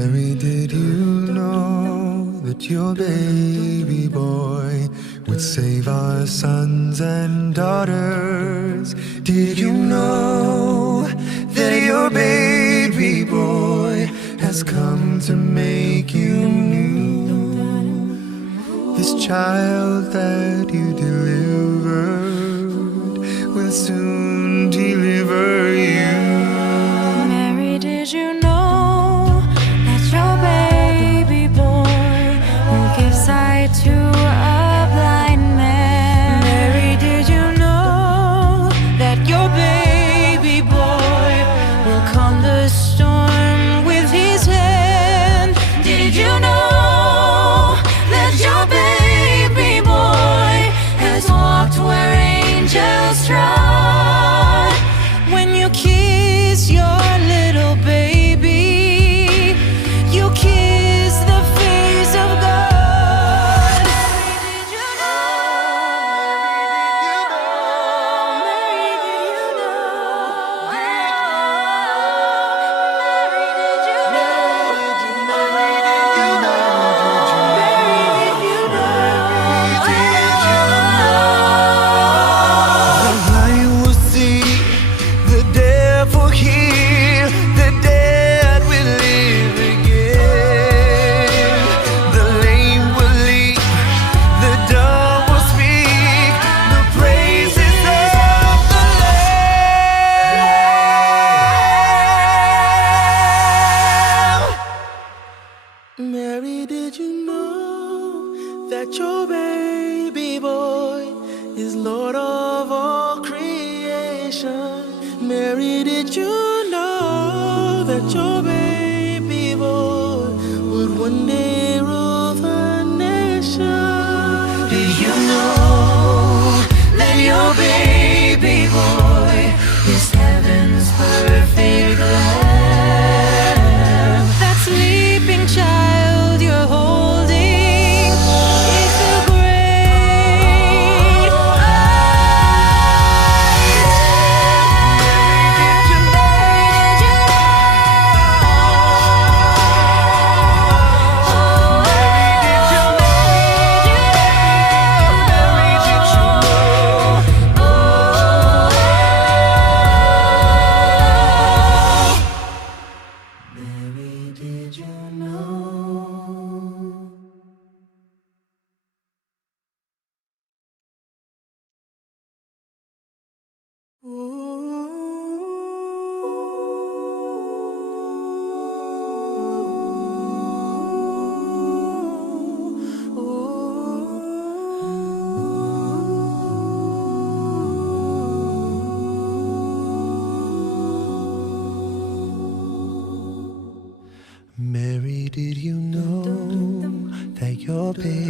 Mary, did you know that your baby boy would save our sons and daughters? Did you know that your baby boy has come to make you new? This child that you delivered will soon deliver you. Mary, did you know that your baby boy will give sight to a blind man? Mary, did you know that your baby boy will calm the storm with his hand? Did you know that your baby boy has walked where angels trod? When you kiss your little baby, you kiss the face of God. Mary, did you know? Mary, did you know? Mary, did you know? Mary, did you The blind will see, the deaf will hear, the dead will live again. The lame will leap, the dumb will speak, the praises of the Lamb. Mary, did you know that your baby boy is Lord of all creation? Mary, did you know that your baby boy would one day rule the nation? Did you know that your baby boy is heaven's perfect lamb? That sleeping child you're holding is the great I Mary, did you know? Mary, did you know that your baby